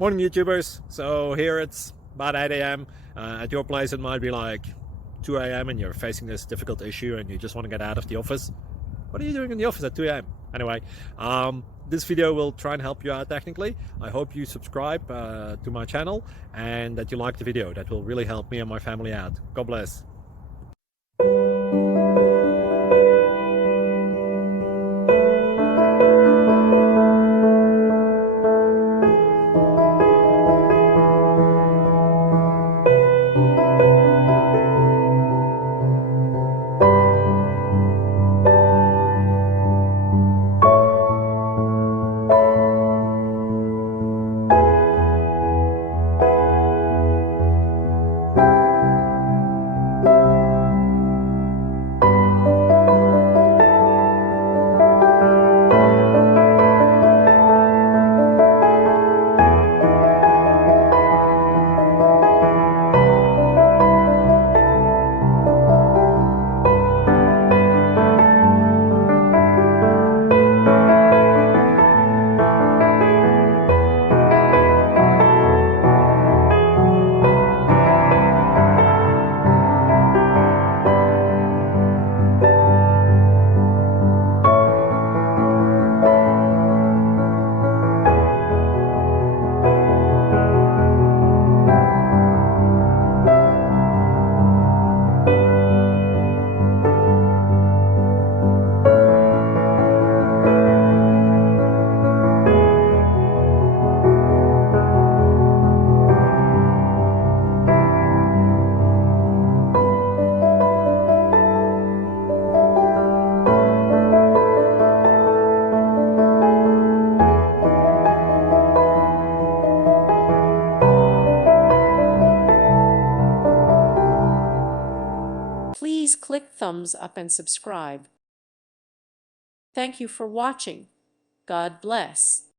Morning, YouTubers. So here it's about 8 a.m. At your place, it might be like 2 a.m. and you're facing this difficult issue and you just want to get out of the office. What are you doing in the office at 2 a.m.? Anyway, this video will try and help you out technically. I hope you subscribe to my channel and that you like the video. That will really help me and my family out. God bless. Please click thumbs up and subscribe. Thank you for watching. God bless.